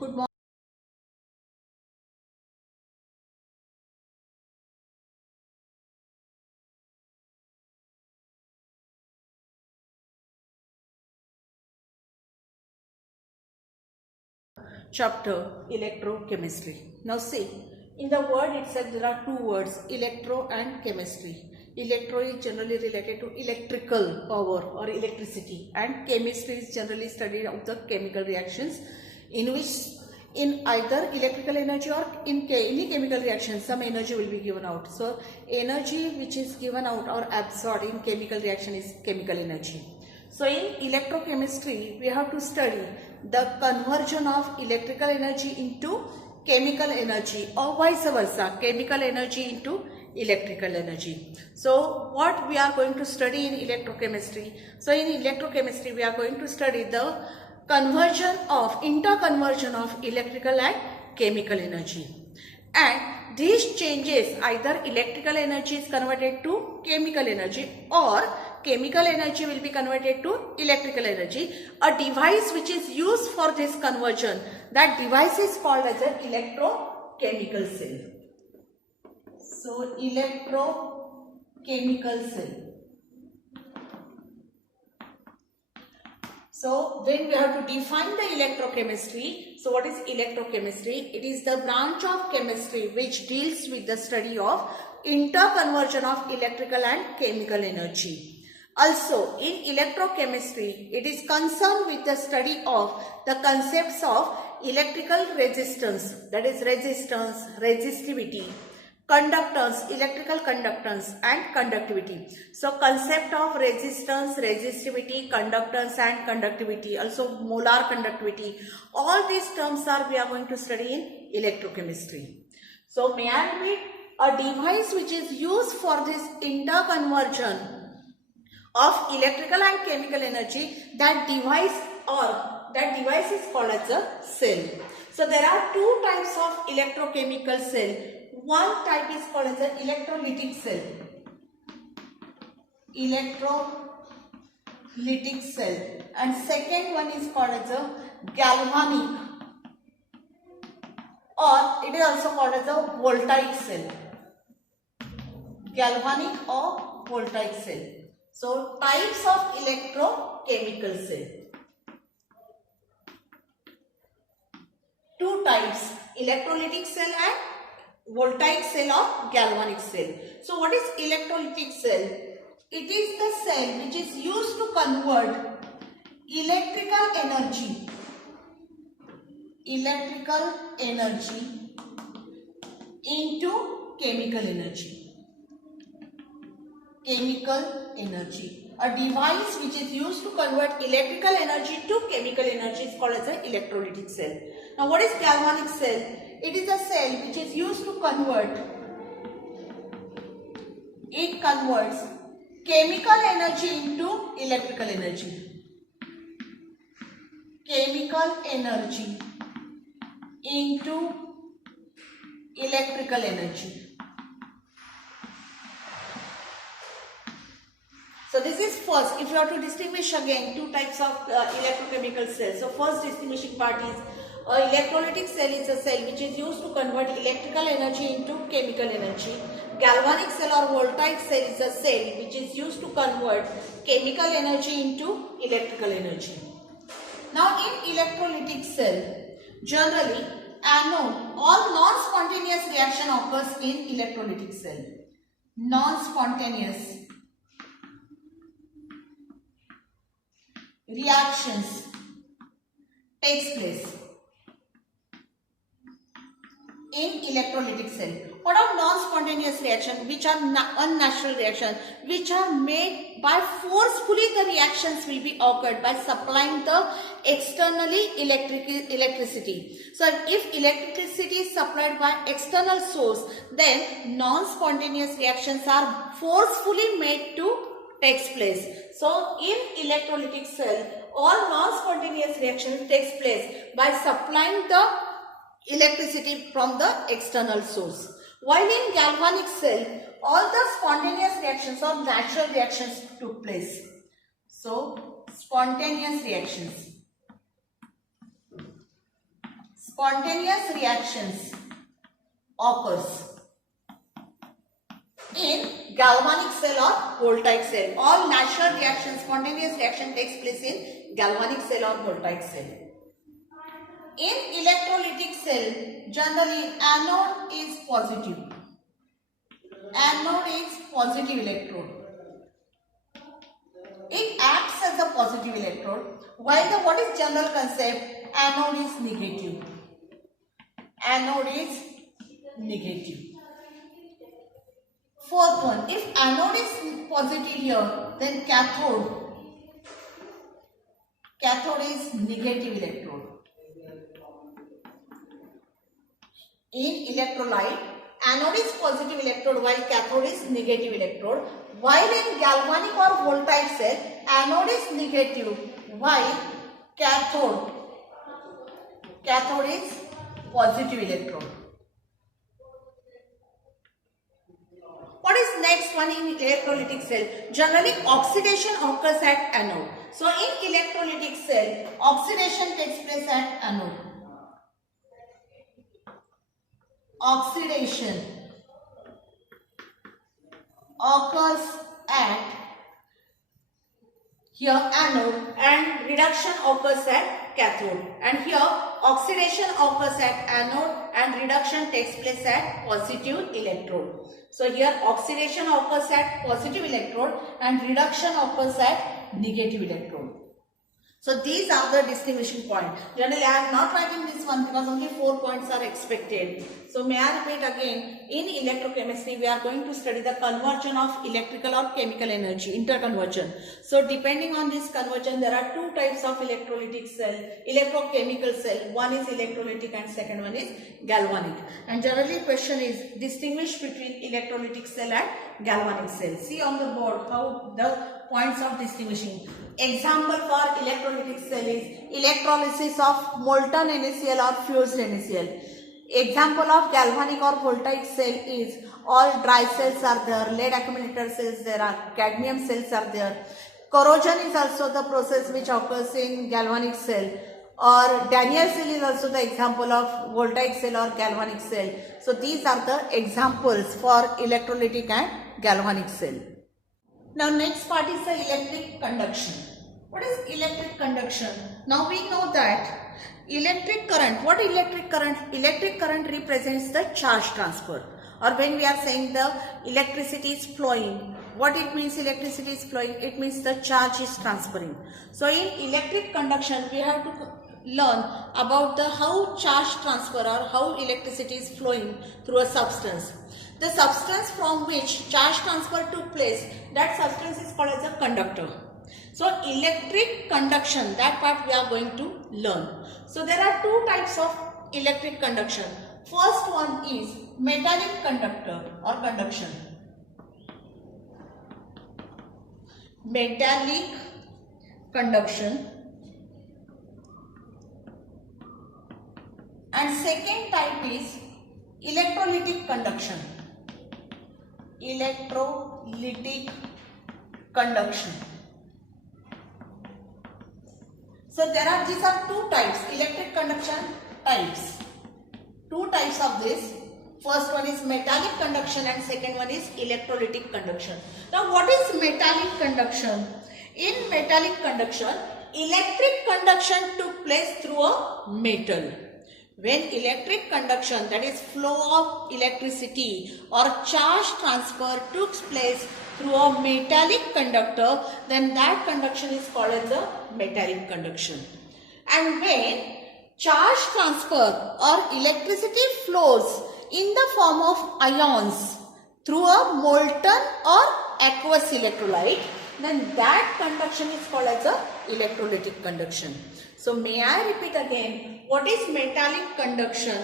Good morning. Chapter electrochemistry. Now see, in the word itself there are two words, electro and chemistry. Electro is generally related to electrical power or electricity, and chemistry is generally studied of the chemical reactions in which in either electrical energy or in any chemical reaction some energy will be given out. So energy which is given out or absorbed in chemical reaction is chemical energy. So in electrochemistry we have to study the conversion of electrical energy into chemical energy or vice versa, chemical energy into electrical energy. So what we are going to study in electrochemistry? So in electrochemistry we are going to study the conversion of interconversion of electrical and chemical energy, and these changes either electrical energy is converted to chemical energy or chemical energy will be converted to electrical energy. A device which is used for this conversion, that device is called as an electrochemical cell. So electrochemical cell. So then we have to define the electrochemistry. So what is electrochemistry? It is the branch of chemistry which deals with the study of interconversion of electrical and chemical energy. Also in electrochemistry, it is concerned with the study of the concepts of electrical resistance, that is resistance, resistivity, conductance, electrical conductance and conductivity. So concept of resistance, resistivity, conductance and conductivity, also molar conductivity, all these terms we are going to study in electrochemistry. So may I repeat, a device which is used for this interconversion of electrical and chemical energy, that device is called as a cell. So there are two types of electrochemical cell. One type is called as an electrolytic cell. Electrolytic cell. And second one is called as a galvanic, or it is also called as a voltaic cell. Galvanic or voltaic cell. So types of electrochemical cell. Two types, electrolytic cell and voltaic cell or galvanic cell. So what is electrolytic cell? It is the cell which is used to convert electrical energy into chemical energy. A device which is used to convert electrical energy to chemical energy is called as an electrolytic cell. Now what is galvanic cell? It is a cell which is used to converts chemical energy into electrical energy. Chemical energy into electrical energy. So this is first. If you have to distinguish again two types of electrochemical cells. So first distinguishing part is electrolytic cell is a cell which is used to convert electrical energy into chemical energy. Galvanic cell or voltaic cell is a cell which is used to convert chemical energy into electrical energy. Now in electrolytic cell, generally anode or non-spontaneous reaction occurs in electrolytic cell. Non-spontaneous reactions takes place in electrolytic cell. What are non-spontaneous reactions, which are unnatural reactions, which are made by forcefully the reactions will be occurred by supplying the externally electricity. So if electricity is supplied by external source, then non-spontaneous reactions are forcefully made to takes place. So in electrolytic cell, all non-spontaneous reaction takes place by supplying the electricity from the external source. While in galvanic cell, all the spontaneous reactions or natural reactions took place. So spontaneous reactions. spontaneous reactions occurs in galvanic cell or voltaic cell. All natural reactions, spontaneous reaction takes place in galvanic cell or voltaic cell. In electrolytic cell, generally anode is positive. Anode is positive electrode. It acts as a positive electrode, while the what is general concept? Anode is negative. Anode is negative. Fourth one, if anode is positive here, then cathode is negative electrode. In electrolyte, anode is positive electrode while cathode is negative electrode. While in galvanic or voltaic cell, anode is negative while cathode is positive electrode. What is next one in electrolytic cell? Generally oxidation occurs at anode. So in electrolytic cell, oxidation takes place at anode. Oxidation occurs at here anode and reduction occurs at cathode. And here oxidation occurs at anode and reduction takes place at positive electrode. So here oxidation occurs at positive electrode and reduction occurs at negative electrode. So these are the distinguishing points. Generally I am not writing this one because only 4 points are expected. So may I repeat again, in electrochemistry we are going to study the conversion of electrical or chemical energy, interconversion. So depending on this conversion, there are two types of electrolytic cell, electrochemical cell. One is electrolytic and second one is galvanic. And generally question is distinguish between electrolytic cell and galvanic cell. See on the board how the points of distinguishing. Example for electrolytic cell is electrolysis of molten NaCl or fused NaCl. Example of galvanic or voltaic cell is all dry cells are there, lead accumulator cells there are, cadmium cells are there. Corrosion is also the process which occurs in galvanic cell, or Daniell cell is also the example of voltaic cell or galvanic cell. So these are the examples for electrolytic and galvanic cell. Now next part is the electric conduction. What is electric conduction? Now we know that electric current, what electric current? Electric current represents the charge transfer, or when we are saying the electricity is flowing, what it means electricity is flowing? It means the charge is transferring. So in electric conduction we have to learn about the how charge transfer or how electricity is flowing through a substance. The substance from which charge transfer took place, that substance is called as a conductor. So electric conduction, that part we are going to learn. So there are two types of electric conduction. First one is metallic conductor or conduction. Metallic conduction. And second type is electrolytic conduction. Electrolytic conduction. So these are two types, electric conduction types. Two types of this. First one is metallic conduction and second one is electrolytic conduction. Now what is metallic conduction? In metallic conduction, electric conduction took place through a metal. When electric conduction, that is flow of electricity or charge transfer took place through a metallic conductor, then that conduction is called as a metallic conduction. And when charge transfer or electricity flows in the form of ions through a molten or aqueous electrolyte, then that conduction is called as a electrolytic conduction. So may I repeat again, what is metallic conduction?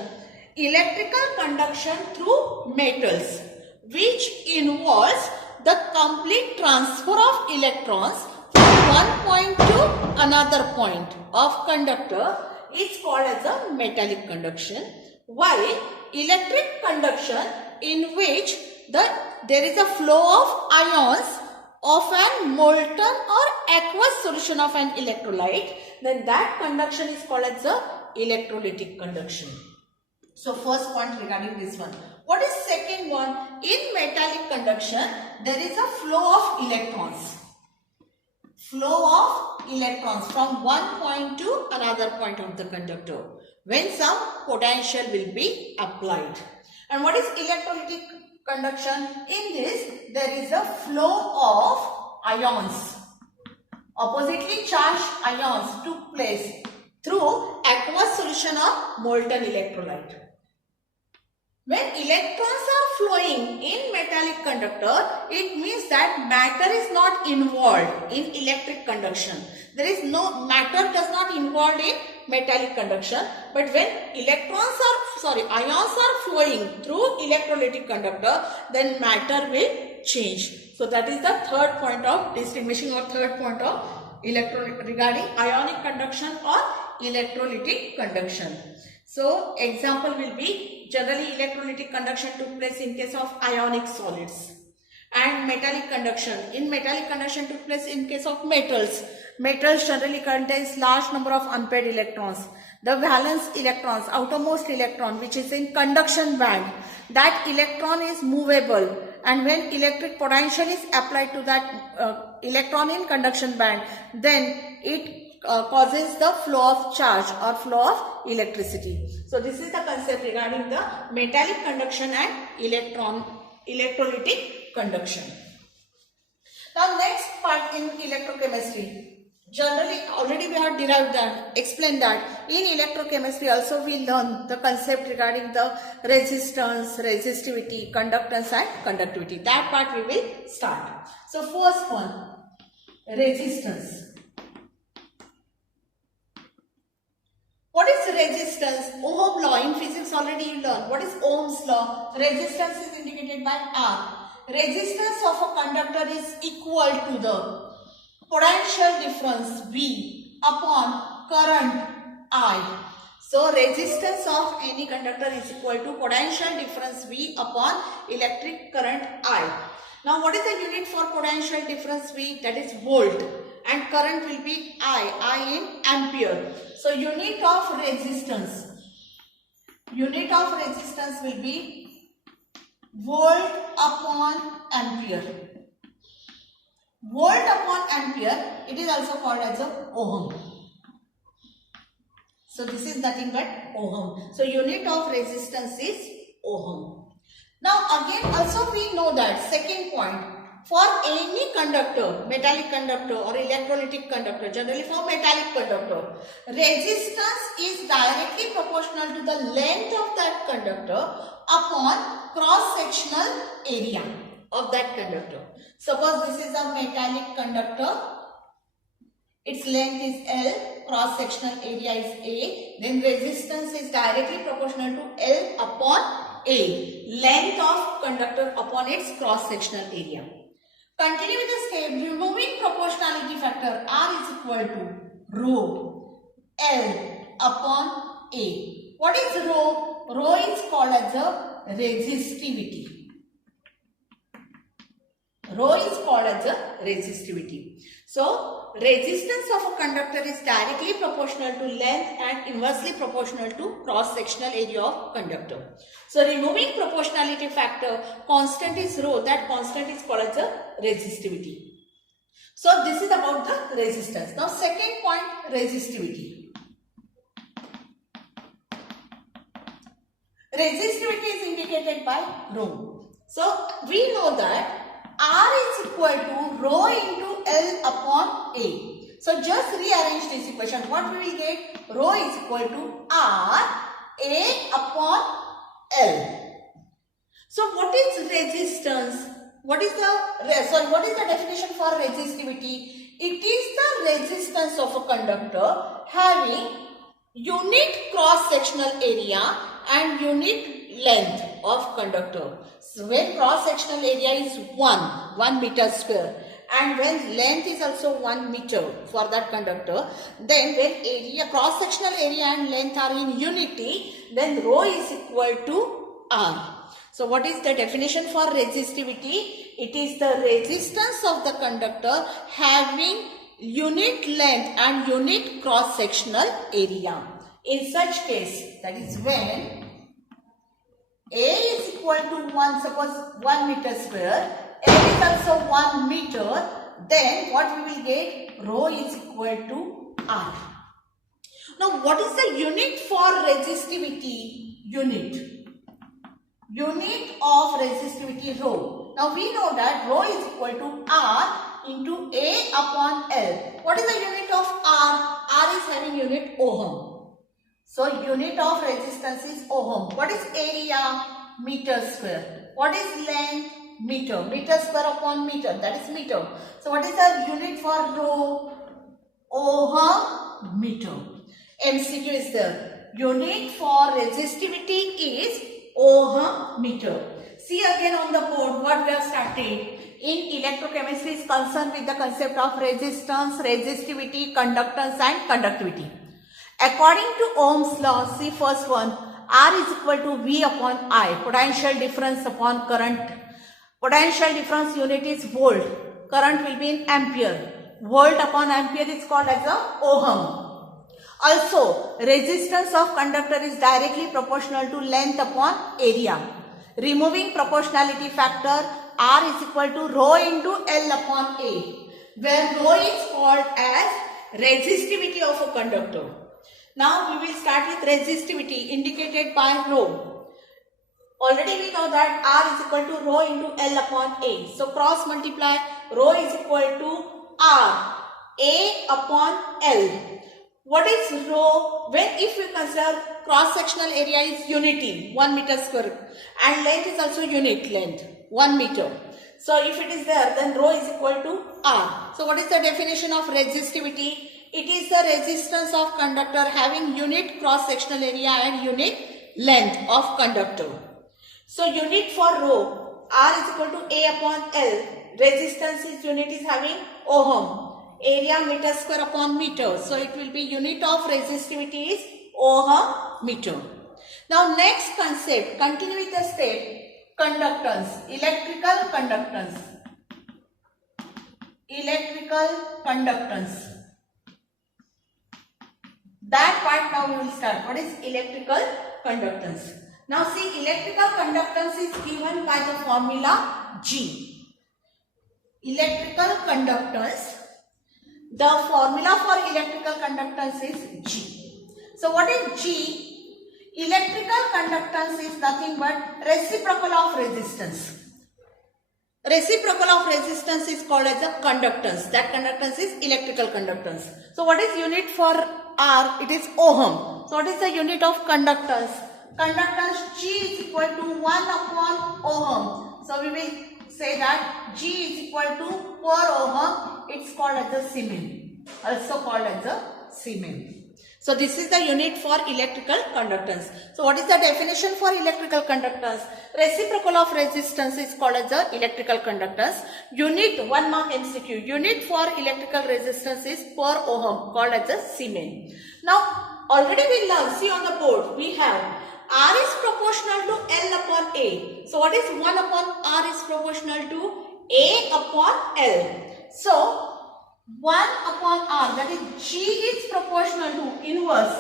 Electrical conduction through metals, which involves the complete transfer of electrons from one point to another point of conductor is called as a metallic conduction, while electric conduction in which there is a flow of ions of an molten or aqueous solution of an electrolyte, then that conduction is called as a electrolytic conduction. So first point regarding this one. What is second one? In metallic conduction, there is a flow of electrons. Flow of electrons from one point to another point of the conductor when some potential will be applied. And what is electrolytic conduction? In this, there is a flow of ions. Oppositely charged ions took place through aqueous solution of molten electrolyte. When electrons are flowing in metallic conductor, it means that matter is not involved in electric conduction. There is no matter does not involved in metallic conduction. But when ions are flowing through electrolytic conductor, then matter will change. So that is the third point of distinguishing or third point of regarding ionic conduction or electrolytic conduction. So example will be generally electrolytic conduction took place in case of ionic solids, and metallic conduction. In metallic conduction took place in case of metals. Metals generally contains large number of unpaired electrons. The valence electrons, outermost electron which is in conduction band, that electron is movable, and when electric potential is applied to that electron in conduction band, then it causes the flow of charge or flow of electricity. So this is the concept regarding the metallic conduction and electrolytic conduction. Now next part in electrochemistry. Generally already we have derived that, explained that. In electrochemistry also we learn the concept regarding the resistance, resistivity, conductance and conductivity. That part we will start. So first one, resistance. What is resistance? Ohm law in physics already you learned. What is Ohm's law? Resistance is indicated by R. Resistance of a conductor is equal to the potential difference V upon current I. So resistance of any conductor is equal to potential difference V upon electric current I. Now what is the unit for potential difference V? That is volt. And current will be I in ampere. So unit of resistance will be volt upon ampere. Volt upon ampere, it is also called as a ohm. So this is nothing but ohm. So unit of resistance is ohm. Now again also we know that second point, for any conductor, metallic conductor or electrolytic conductor, generally for metallic conductor, resistance is directly proportional to the length of that conductor upon cross-sectional area of that conductor. Suppose this is a metallic conductor, its length is L, cross-sectional area is A, then resistance is directly proportional to L upon A, length of conductor upon its cross-sectional area. Continue with the step, removing proportionality factor R is equal to rho L upon A. What is rho? Rho is called as a resistivity. Rho is called as a resistivity. So, resistance of a conductor is directly proportional to length and inversely proportional to cross-sectional area of conductor. So, removing proportionality factor, constant is rho, that constant is called as a resistivity. So, this is about the resistance. Now, second point, resistivity. Resistivity is indicated by rho. So, we know that R is equal to rho into L upon A. So just rearrange this equation. What we will get? Rho is equal to R A upon L. So what is resistance? What is the definition for resistivity? It is the resistance of a conductor having unit cross-sectional area and unit length of conductor. So when cross-sectional area is 1 meter square and when length is also 1 meter for that conductor, then when cross-sectional area and length are in unity, then rho is equal to R. So what is the definition for resistivity? It is the resistance of the conductor having unit length and unit cross-sectional area. In such case, that is when A is equal to 1, suppose 1 meter square, L is also 1 meter, then what we will get? Rho is equal to R. Now what is the unit for resistivity? Unit of resistivity rho. Now we know that rho is equal to R into A upon L. What is the unit of R? R is having unit ohm. So unit of resistance is ohm. What is area? Meter square. What is length? Meter. Meter square upon meter. That is meter. So what is the unit for rho? Ohm meter. MCQ is there. Unit for resistivity is ohm meter. See again on the board what we have started. In electrochemistry is concerned with the concept of resistance, resistivity, conductance and conductivity. According to Ohm's law, see first one, R is equal to V upon I, potential difference upon current. Potential difference unit is volt, current will be in ampere. Volt upon ampere is called as a ohm. Also, resistance of conductor is directly proportional to length upon area. Removing proportionality factor, R is equal to rho into L upon A, where rho is called as resistivity of a conductor. Now we will start with resistivity indicated by rho. Already we know that R is equal to rho into L upon A. So cross multiply, rho is equal to R, A upon L. What is rho? When if we consider cross sectional area is unity, 1 meter square, and length is also unit length, 1 meter. So if it is there, then rho is equal to R. So what is the definition of resistivity? It is the resistance of conductor having unit cross sectional area and unit length of conductor. So unit for rho, R is equal to A upon L. Resistance is unit is having ohm. Area meter square upon meter. So it will be unit of resistivity is ohm meter. Now next concept, continue with the step, conductance, electrical conductance. Electrical conductance. That part now we will start. What is electrical conductance? Now see, electrical conductance is given by the formula G. Electrical conductance, the formula for electrical conductance is G. So what is G? Electrical conductance is nothing but reciprocal of resistance. Reciprocal of resistance is called as a conductance. That conductance is electrical conductance. So what is unit for R? It is ohm. So what is the unit of conductance? Conductance G is equal to 1 upon ohm. So we will say that G is equal to per ohm. It's called as a Siemens. Also called as a Siemens. So this is the unit for electrical conductance. So what is the definition for electrical conductance? Reciprocal of resistance is called as the electrical conductance. Unit, 1 mark MCQ. Unit for electrical resistance is per ohm, called as a Siemens. Now already we learned, see on the board, we have R is proportional to L upon A. So what is 1 upon R is proportional to A upon L. So 1 upon R, that is G is proportional to inverse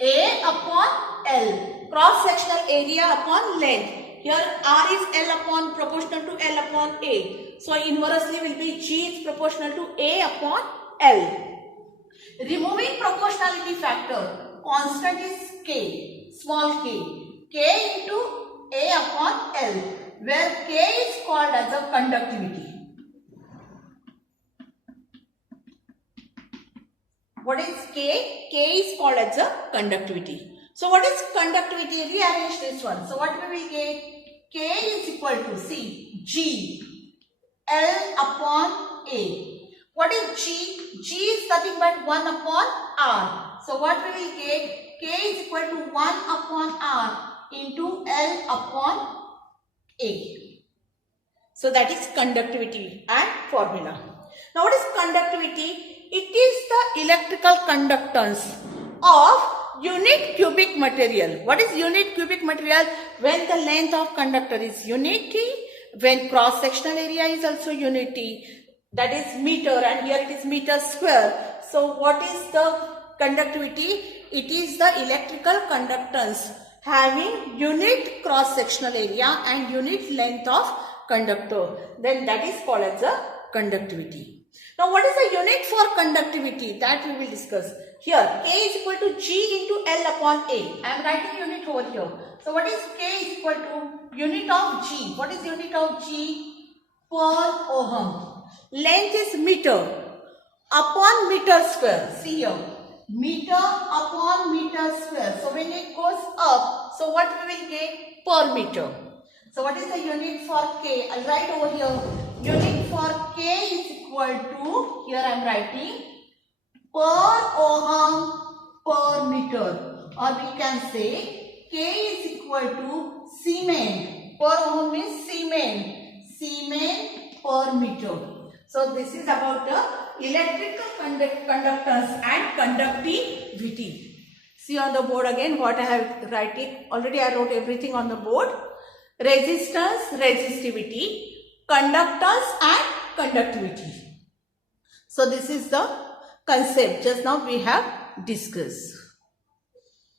A upon L, cross sectional area upon length. Here R is L upon proportional to L upon A. So inversely will be G is proportional to A upon L. Removing proportionality factor, constant is K, small k. K into A upon L, where K is called as a conductivity. What is K? K is called as a conductivity. So what is conductivity? Rearrange this one. So what we will get? K is equal to, see, G, L upon A. What is G? G is nothing but 1 upon R. So what we will get? K is equal to 1 upon R into L upon A. So that is conductivity and formula. Now what is conductivity? It is the electrical conductance of unit cubic material. What is unit cubic material? When the length of conductor is unity, when cross sectional area is also unity, that is meter, and here it is meter square. So what is the conductivity? It is the electrical conductance having unit cross-sectional area and unit length of conductor. Then that is called as the conductivity. Now what is the unit for conductivity? That we will discuss. Here K is equal to G into L upon A. I am writing unit over here. So what is K is equal to unit of G? What is unit of G? Per ohm. Length is meter upon meter square. See here. Meter upon meter square. So when it goes up, so what we will get? Per meter. So what is the unit for K? I'll write over here. Unit for K is equal to, here I am writing, per ohm per meter. Or we can say K is equal to Siemens. Per ohm means Siemens. Siemens per meter. So this is about the electrical conductance and conductivity. See on the board again what I have writing. Already I wrote everything on the board. Resistance, resistivity, conductance and conductivity. So this is the concept just now we have discussed.